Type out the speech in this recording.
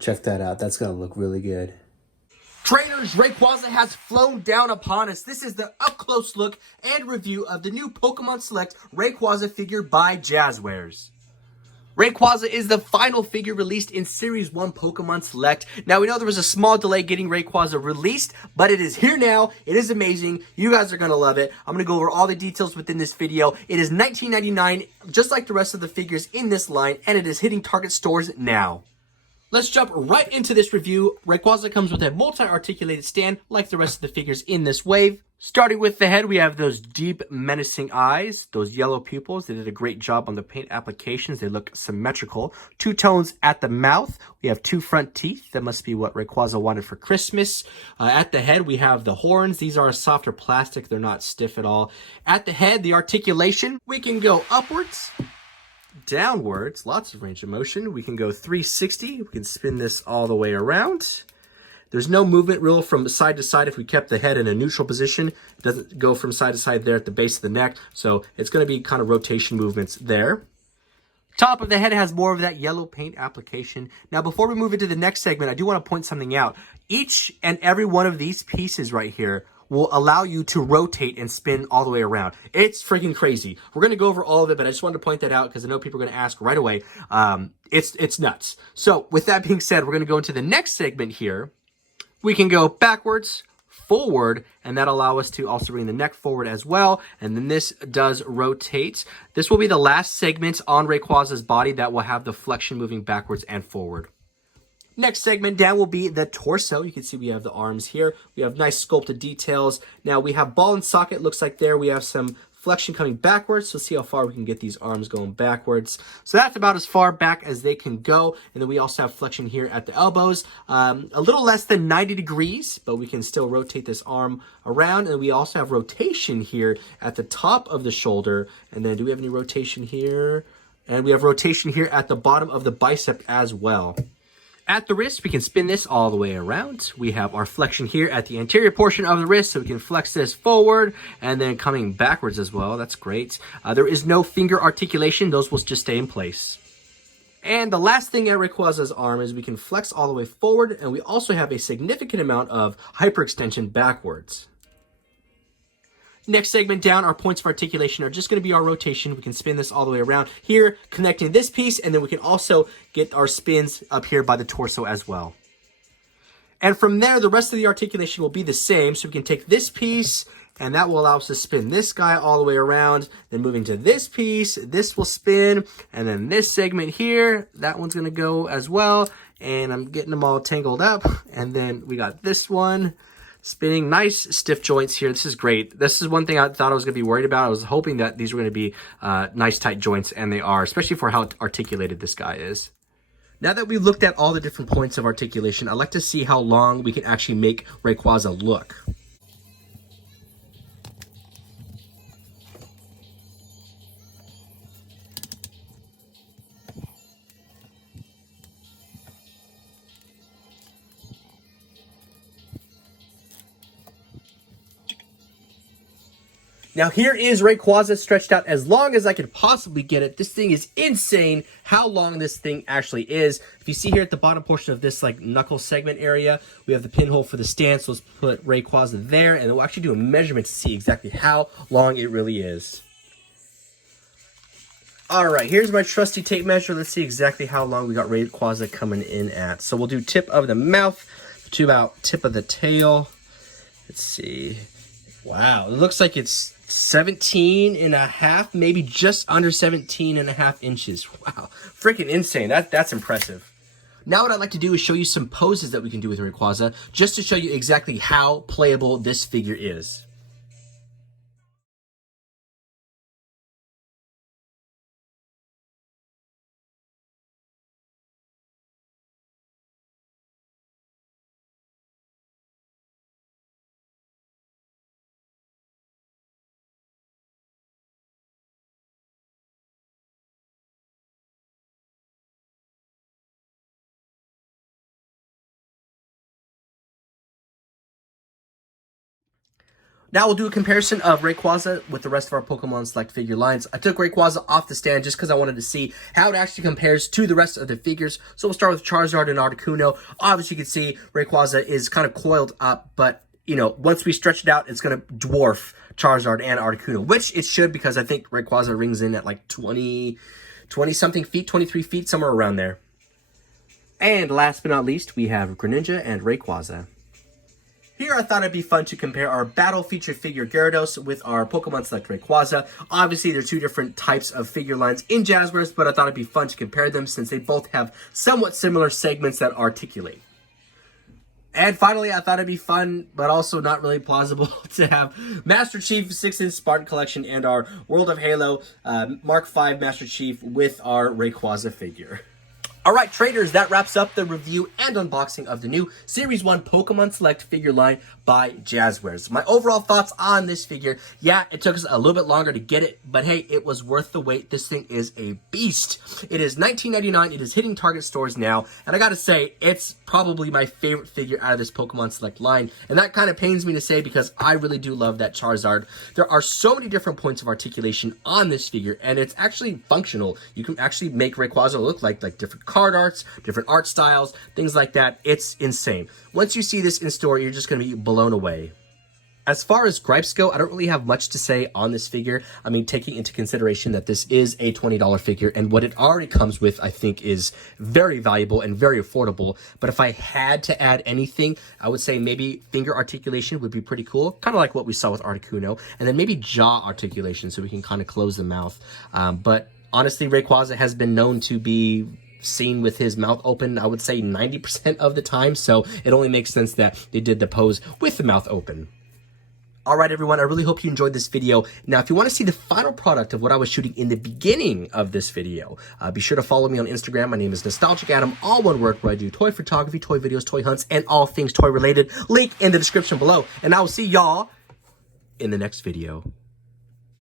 Check that out. That's going to look really good. Trainers, Rayquaza has flown down upon us. This is the up-close look and review of the new Pokemon Select Rayquaza figure by Jazwares. Rayquaza is the final figure released in Series 1 Pokemon Select. Now, we know there was a small delay getting Rayquaza released, but it is here now. It is amazing. You guys are going to love it. I'm going to go over all the details within this video. It is $19.99, just like the rest of the figures in this line, and it is hitting Target stores now. Let's jump right into this review. Rayquaza comes with a multi-articulated stand, like the rest of the figures in this wave. Starting with the head, we have those deep, menacing eyes, those yellow pupils. They did a great job on the paint applications. They look symmetrical. Two tones at the mouth. We have two front teeth. That must be what Rayquaza wanted for Christmas. At the head, we have the horns. These are a softer plastic. They're not stiff at all. At the head, the articulation. We can go upwards, downwards, lots of range of motion. We can go 360. We can spin this all the way around. There's no movement rule from side to side if we kept the head in a neutral position. It doesn't go from side to side there at the base of the neck, so it's going to be kind of rotation movements there. Top of the head has more of that yellow paint application. Now, before we move into the next segment, I do want to point something out. Each and every one of these pieces right here will allow you to rotate and spin all the way around. It's freaking crazy. We're going to go over all of it, but I just wanted to point that out because I know people are going to ask right away. It's nuts. So with that being said, we're going to go into the next segment here. We can go backwards, forward, and that'll allow us to also bring the neck forward as well. And then this does rotate. This will be the last segment on Rayquaza's body that will have the flexion moving backwards and forward. Next segment down will be the torso. You can see we have the arms here. We have nice sculpted details. Now we have ball and socket. Looks like there we have some flexion coming backwards. So see how far we can get these arms going backwards. So that's about as far back as they can go. And then we also have flexion here at the elbows. A little less than 90 degrees, but we can still rotate this arm around. And we also have rotation here at the top of the shoulder. And then do we have any rotation here? And we have rotation here at the bottom of the bicep as well. At the wrist, we can spin this all the way around. We have our flexion here at the anterior portion of the wrist, so we can flex this forward and then coming backwards as well. That's great. There is no finger articulation. Those will just stay in place. And the last thing at Rayquaza's arm is we can flex all the way forward, and we also have a significant amount of hyperextension backwards. Next segment down, our points of articulation are just going to be our rotation. We can spin this all the way around here, connecting this piece, and then we can also get our spins up here by the torso as well. And from there, the rest of the articulation will be the same. So we can take this piece, and that will allow us to spin this guy all the way around. Then moving to this piece, this will spin. And then this segment here, that one's going to go as well. And I'm getting them all tangled up. And then we got this one. Spinning, nice stiff joints here. This is great. This is one thing I thought I was going to be worried about. I was hoping that these were going to be nice tight joints, and they are, especially for how articulated this guy is. Now that we've looked at all the different points of articulation, I'd like to see how long we can actually make Rayquaza look. Now here is Rayquaza stretched out as long as I could possibly get it. This thing is insane how long this thing actually is. If you see here at the bottom portion of this like knuckle segment area, we have the pinhole for the stand. So let's put Rayquaza there, and we'll actually do a measurement to see exactly how long it really is. All right, here's my trusty tape measure. Let's see exactly how long we got Rayquaza coming in at. So we'll do tip of the mouth to about tip of the tail. Let's see. Wow, it looks like it's 17 and a half, maybe just under 17 and a half inches. Wow, freaking insane. That's impressive. Now what I'd like to do is show you some poses that we can do with Rayquaza, just to show you exactly how playable this figure is. Now we'll do a comparison of Rayquaza with the rest of our Pokemon Select figure lines. I took Rayquaza off the stand just because I wanted to see how it actually compares to the rest of the figures. So we'll start with Charizard and Articuno. Obviously, you can see Rayquaza is kind of coiled up, but, you know, once we stretch it out, it's going to dwarf Charizard and Articuno, which it should because I think Rayquaza rings in at like 20-something feet, 23 feet, somewhere around there. And last but not least, we have Greninja and Rayquaza. Here I thought it'd be fun to compare our battle feature figure Gyarados with our Pokemon Select Rayquaza. Obviously, they're two different types of figure lines in Jazwares, but I thought it'd be fun to compare them since they both have somewhat similar segments that articulate. And finally, I thought it'd be fun, but also not really plausible, to have Master Chief 6-inch Spartan Collection and our World of Halo Mark V Master Chief with our Rayquaza figure. Alright traders, that wraps up the review and unboxing of the new Series 1 Pokemon Select figure line by Jazwares. My overall thoughts on this figure, yeah, it took us a little bit longer to get it, but hey, it was worth the wait. This thing is a beast. It is $19.99, it is hitting Target stores now, and I gotta say, it's probably my favorite figure out of this Pokemon Select line, and that kind of pains me to say because I really do love that Charizard. There are so many different points of articulation on this figure, and it's actually functional. You can actually make Rayquaza look like different card arts, different art styles, things like that. It's insane. Once you see this in store, you're just going to be blown away. As far as gripes go, I don't really have much to say on this figure. I mean, taking into consideration that this is a $20 figure, and what it already comes with, I think, is very valuable and very affordable. But if I had to add anything, I would say maybe finger articulation would be pretty cool, kind of like what we saw with Articuno, and then maybe jaw articulation so we can kind of close the mouth. But honestly, Rayquaza has been known to be seen with his mouth open, I would say 90% of the time, so it only makes sense that they did the pose with the mouth open. Alright everyone, I really hope you enjoyed this video. Now, if you want to see the final product of what I was shooting in the beginning of this video, be sure to follow me on Instagram. My name is Nostalgic Adam, all one word, where I do toy photography, toy videos, toy hunts, and all things toy related. Link in the description below, and I will see y'all in the next video.